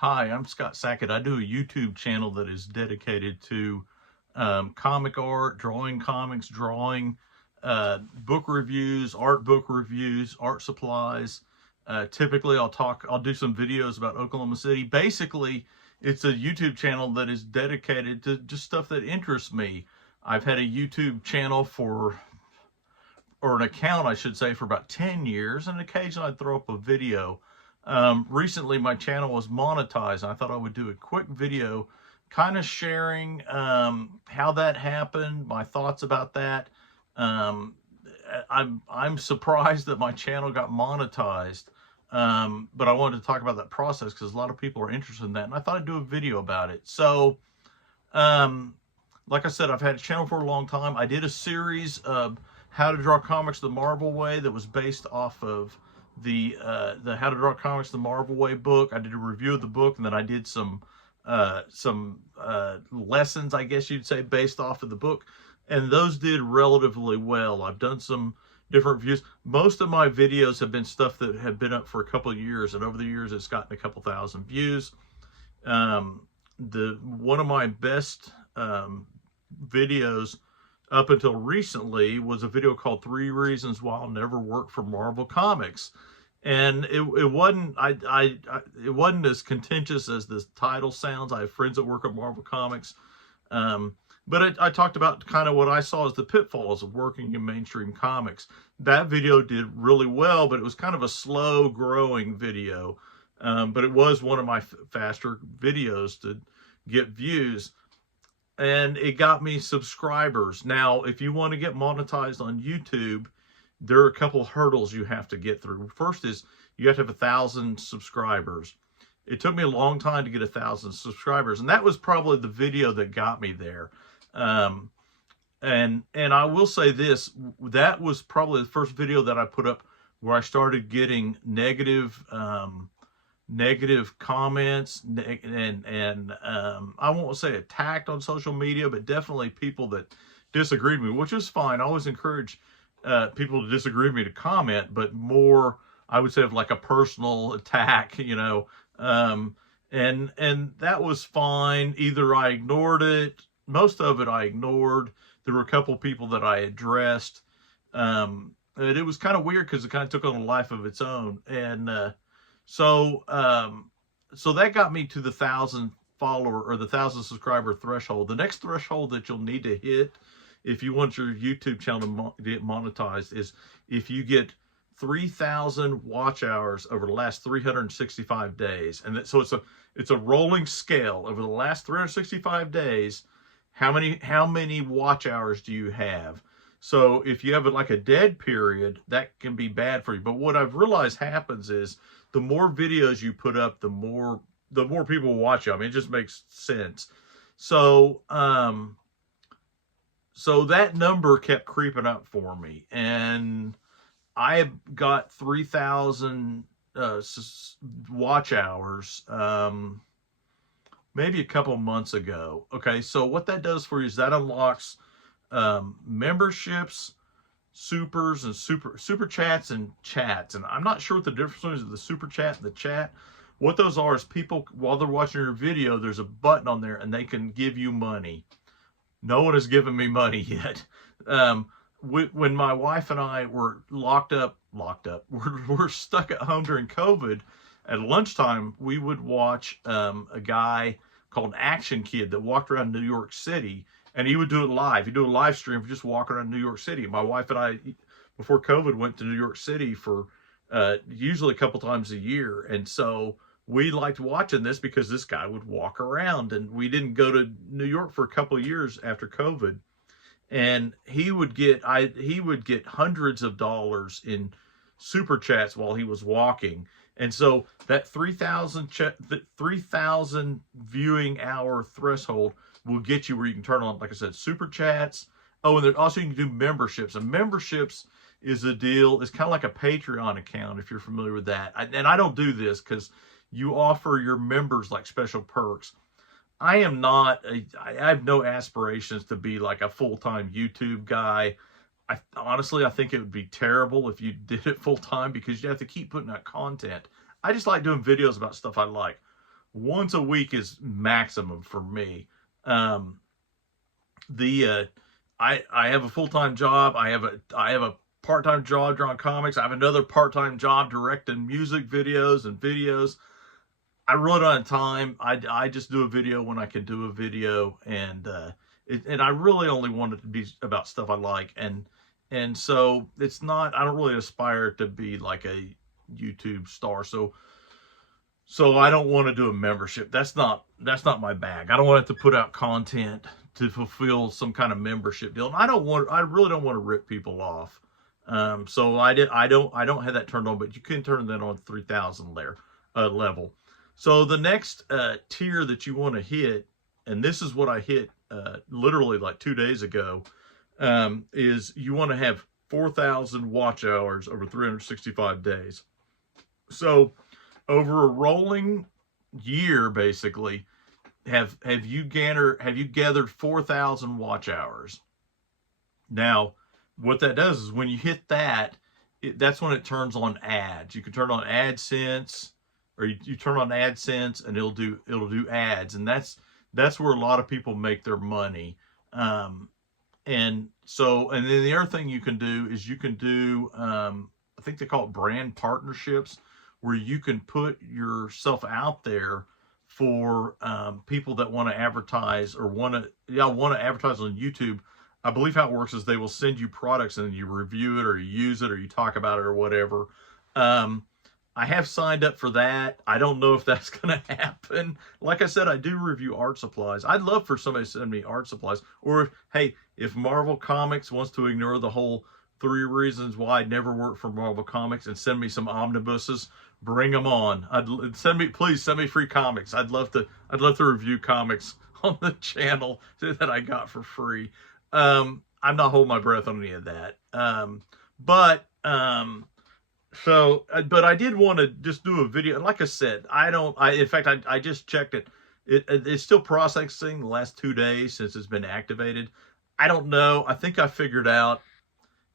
Hi, I'm Scott Sackett. I do a YouTube channel that is dedicated to comic art, drawing comics, drawing book reviews, art book reviews, art supplies. Typically, I'll do some videos about Oklahoma City. Basically, it's a YouTube channel that is dedicated to just stuff that interests me. I've had a YouTube channel or an account, I should say, for about 10 years, and occasionally I'd throw up a video. Recently, my channel was monetized, and I thought I would do a quick video kind of sharing how that happened, my thoughts about that. Um, I'm surprised that my channel got monetized, but I wanted to talk about that process because a lot of people are interested in that, and I thought I'd do a video about it. So, um, like I said, I've had a channel for a long time. I did a series of how to draw comics the Marvel way that was based off of the How to Draw Comics the Marvel Way book. I did a review of the book, and then I did some lessons, I guess you'd say, based off of the book, and those did relatively well. I've done some different views. Most of my videos have been stuff that have been up for a couple of years, and over the years it's gotten a couple thousand views. The one of my best videos up until recently was a video called 3 Reasons Why I'll Never Work for Marvel Comics. And it wasn't it wasn't as contentious as this title sounds. I have friends that work at Marvel Comics. But I talked about kind of what I saw as the pitfalls of working in mainstream comics. That video did really well, but it was kind of a slow growing video. But it was one of my faster videos to get views, and it got me subscribers. Now, if you want to get monetized on YouTube, there are a couple of hurdles you have to get through. First is you have to have 1,000 subscribers. It took me a long time to get 1,000 subscribers, and that was probably the video that got me there. And I will say this, that was probably the first video that I put up where I started getting negative comments, and I won't say attacked on social media, but definitely people that disagreed with me, which is fine. I always encourage people to disagree with me to comment, but more, I would say, of like a personal attack, and that was fine. Either I ignored it, most of it I ignored. There were a couple people that I addressed. And it was kind of weird because it kind of took on a life of its own. And so so that got me to the 1,000 follower or the 1,000 subscriber threshold. The next threshold that you'll need to hit if you want your YouTube channel to get monetized is if you get 3,000 watch hours over the last 365 days. And so it's a rolling scale over the last 365 days. How many watch hours do you have? So if you have like a dead period, that can be bad for you. But what I've realized happens is the more videos you put up, the more people watch you. I mean, it just makes sense. So so that number kept creeping up for me, and I got 3,000 watch hours maybe a couple months ago. Okay, so what that does for you is that unlocks memberships, supers, and super chats and chats. And I'm not sure what the difference is of the super chat and the chat. What those are is people, while they're watching your video, there's a button on there and they can give you money. No one has given me money yet. When my wife and I were locked up, we're stuck at home during COVID. At lunchtime, we would watch a guy called Action Kid that walked around New York City, and he would do it live. He'd do a live stream for just walking around New York City. My wife and I, before COVID, went to New York City for usually a couple times a year, and so we liked watching this because this guy would walk around, and we didn't go to New York for a couple of years after COVID, and he would get hundreds of dollars in super chats while he was walking. And so that 3,000 viewing hour threshold will get you where you can turn on, like I said, super chats. Oh, and then also you can do memberships. And memberships is a deal. It's kind of like a Patreon account, if you're familiar with that. And I don't do this because you offer your members like special perks. I have no aspirations to be like a full-time YouTube guy. Honestly, I think it would be terrible if you did it full time because you have to keep putting out content. I just like doing videos about stuff I like. once a week is maximum for me. Um, the I have a full-time job. I have a part-time job drawing comics. I have another part-time job directing music videos and videos. I really don't have time. I just do a video when I can do a video, and and I really only want it to be about stuff I like, and so it's not. I don't really aspire to be like a YouTube star. So I don't want to do a membership. That's not my bag. I don't want to put out content to fulfill some kind of membership deal. And I really don't want to rip people off. So I don't have that turned on, but you can turn that on 3,000 there level. So the next tier that you want to hit, and this is what I hit literally like 2 days ago, is you want to have 4,000 watch hours over 365 days. So over a rolling year, basically, have you gathered 4,000 watch hours? Now, what that does is when you hit that, that's when it turns on ads. You can turn on AdSense, or you turn on AdSense, and it'll do ads, and that's where a lot of people make their money. And then the other thing you can do is you can do I think they call it brand partnerships, where you can put yourself out there for people that want to advertise or want to advertise on YouTube. I believe how it works is they will send you products and you review it or you use it or you talk about it or whatever. I have signed up for that. I don't know if that's going to happen. Like I said, I do review art supplies. I'd love for somebody to send me art supplies. Or if Marvel Comics wants to ignore the whole 3 reasons why I'd never work for Marvel Comics and send me some omnibuses, bring them on. Please send me free comics. I'd love to review comics on the channel that I got for free. I'm not holding my breath on any of that. But I did want to just do a video. And like I said, in fact, I just checked it. It's still processing the last 2 days since it's been activated. I don't know. I think I figured out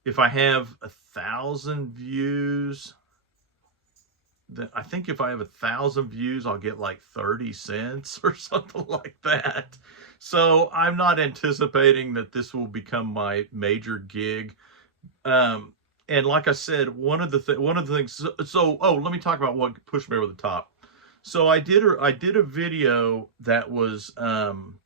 if I have 1,000 views, I think if I have 1,000 views, I'll get like 30 cents or something like that. So I'm not anticipating that this will become my major gig. And like I said, one of the things. Let me talk about what pushed me over the top. So I did a video that was I'm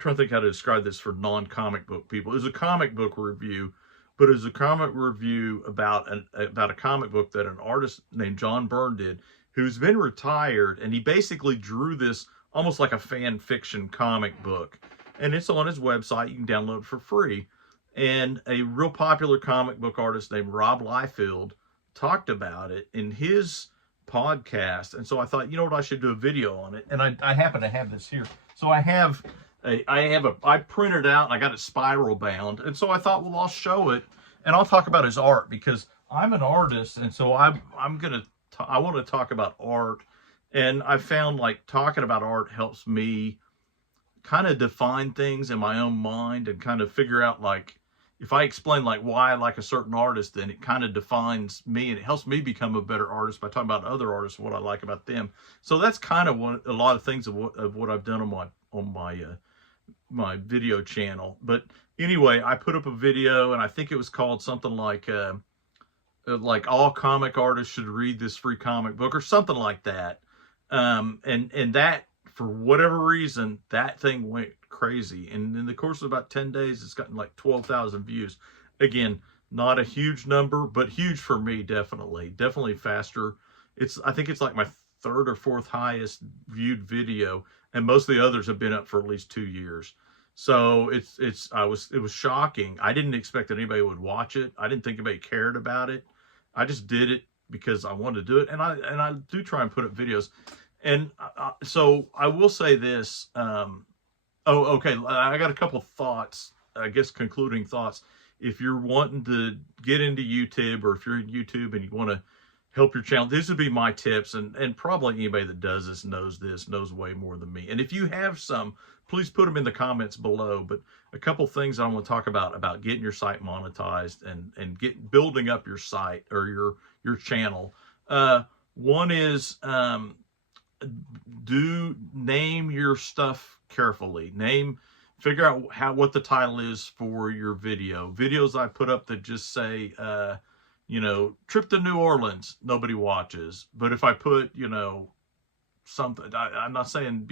trying to think how to describe this for non-comic book people. It was a comic book review, but it was a comic review about a comic book that an artist named John Byrne did, who's been retired, and he basically drew this almost like a fan fiction comic book, and it's on his website. You can download it for free. And a real popular comic book artist named Rob Liefeld talked about it in his podcast, and so I thought, you know what, I should do a video on it. And I happen to have this here. So I printed out, and I got it spiral bound, and so I thought, well, I'll show it, and I'll talk about his art, because I'm an artist, and so I want to talk about art, and I found like talking about art helps me kind of define things in my own mind and kind of figure out, like, if I explain like why I like a certain artist, then it kind of defines me, and it helps me become a better artist by talking about other artists and what I like about them. So that's kind of a lot of things of what I've done on my video channel. But anyway, I put up a video, and I think it was called something like all comic artists should read this free comic book or something like that. And that, for whatever reason, that thing went crazy. And in the course of about 10 days, it's gotten like 12,000 views. Again, not a huge number, but huge for me, definitely faster. I think it's like my 3rd or 4th highest viewed video, and most of the others have been up for at least 2 years. So it was shocking. I didn't expect that anybody would watch it. I didn't think anybody cared about it. I just did it because I wanted to do it, and I do try and put up videos. And so I will say this. Okay. I got a couple thoughts, I guess, concluding thoughts. If you're wanting to get into YouTube, or if you're in YouTube and you want to help your channel, these would be my tips. And probably anybody that does this knows way more than me. And if you have some, please put them in the comments below. But a couple things I want to talk about getting your site monetized and building up your site or your channel. One is do name your stuff carefully. Figure out what the title is for your video. Videos I put up that just say, trip to New Orleans, nobody watches. But if I put, something, I'm not saying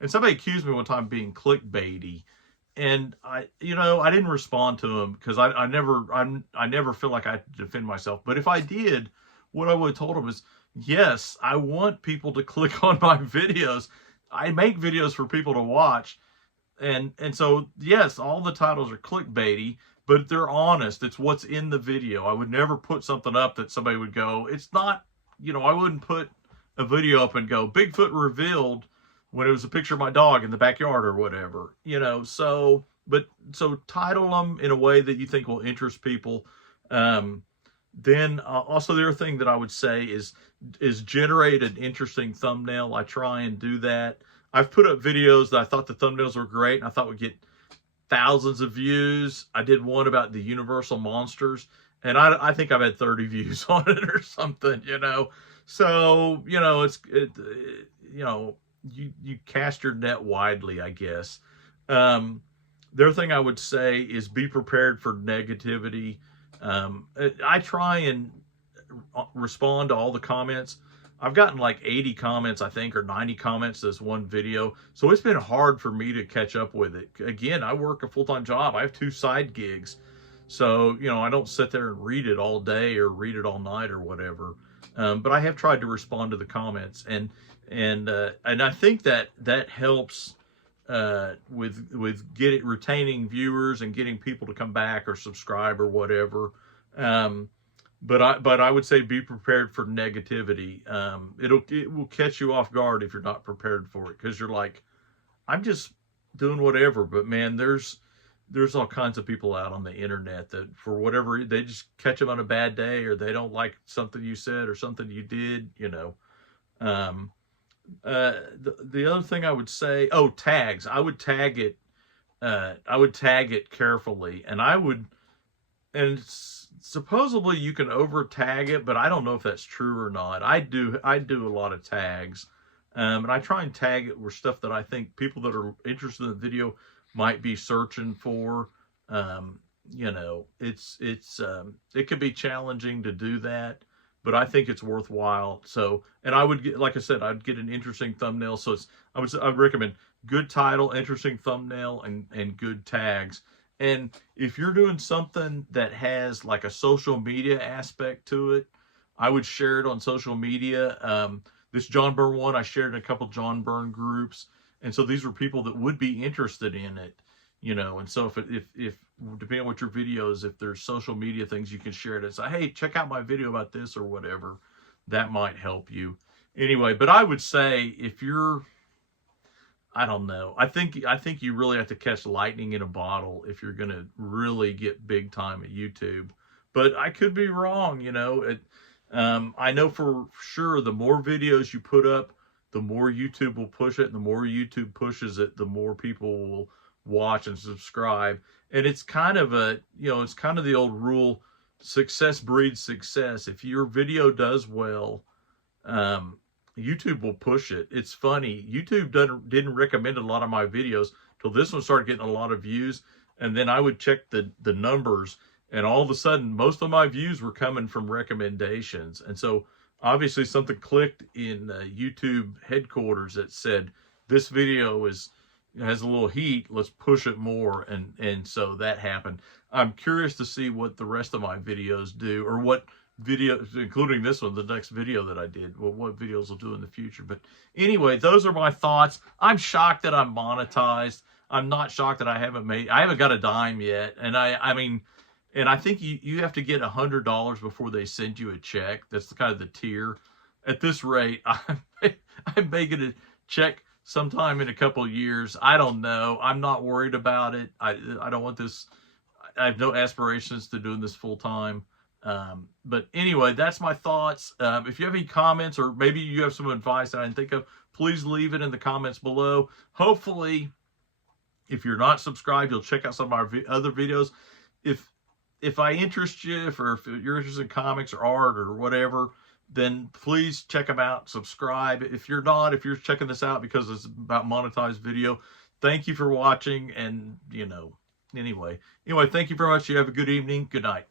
and somebody accused me one time of being clickbaity. And I didn't respond to him because I never feel like I have to defend myself. But if I did, what I would have told him is, yes, I want people to click on my videos. I make videos for people to watch. And so, yes, all the titles are clickbaity, but they're honest. It's what's in the video. I would never put something up that somebody would go, it's not, I wouldn't put a video up and go, Bigfoot revealed, when it was a picture of my dog in the backyard or whatever, so title them in a way that you think will interest people. Then also the other thing that I would say is generate an interesting thumbnail. I try and do that. I've put up videos that I thought the thumbnails were great and I thought would get thousands of views. I did one about the Universal monsters and I think I've had 30 views on it or something, So, you cast your net widely, I guess. The other thing I would say is be prepared for negativity. I try and respond to all the comments. I've gotten like 80 comments, I think, or 90 comments this one video. So it's been hard for me to catch up with it. Again, I work a full-time job. I have 2 side gigs. So, I don't sit there and read it all day or read it all night or whatever. But I have tried to respond to the comments, and I think that helps with retaining viewers and getting people to come back or subscribe or whatever. But I would say be prepared for negativity. It will catch you off guard if you're not prepared for it, because you're like, I'm just doing whatever. But man, there's all kinds of people out on the internet that for whatever, they just catch them on a bad day, or they don't like something you said or something you did, The other thing I would say, tags. I would tag it. I would tag it carefully, and supposedly you can over tag it, but I don't know if that's true or not. I do a lot of tags, and I try and tag it with stuff that I think people that are interested in the video might be searching for. It could be challenging to do that, but I think it's worthwhile. So, and I would get, like I said, I'd get an interesting thumbnail. So I'd recommend good title, interesting thumbnail, and good tags. And if you're doing something that has like a social media aspect to it, I would share it on social media. This John Byrne one, I shared in a couple John Byrne groups. And so these were people that would be interested in it, and so if depending on what your video is, if there's social media things, you can share it and say, hey, check out my video about this or whatever. That might help you. Anyway, but I would say if you're, I don't know, I think you really have to catch lightning in a bottle if you're going to really get big time at YouTube. But I could be wrong, I know for sure the more videos you put up, the more YouTube will push it, and the more YouTube pushes it, the more people will watch and subscribe. And it's kind of it's kind of the old rule, success breeds success. If your video does well, YouTube will push it. It's funny, YouTube didn't recommend a lot of my videos till this one started getting a lot of views, and then I would check the numbers, and all of a sudden most of my views were coming from recommendations. And so obviously something clicked in YouTube headquarters that said this video has a little heat, let's push it more, and so that happened. I'm curious to see what the rest of my videos do, or what videos, including this one, the next video that I did, what videos will do in the future. But anyway, those are my thoughts. I'm shocked that I'm monetized. I'm not shocked that I haven't got a dime yet. And and I think you have to get $100 before they send you a check. That's kind of the tier. At this rate, I'm making a check sometime in a couple of years. I don't know. I'm not worried about it. I don't want this. I have no aspirations to doing this full time. But anyway, that's my thoughts. If you have any comments, or maybe you have some advice that I didn't think of, please leave it in the comments below. Hopefully, if you're not subscribed, you'll check out some of our other videos. If I interest you, or if you're interested in comics or art or whatever, then please check them out, subscribe. If you're not, if you're checking this out because it's about monetized video, thank you for watching. And, you know, anyway, thank you very much. You have a good evening. Good night.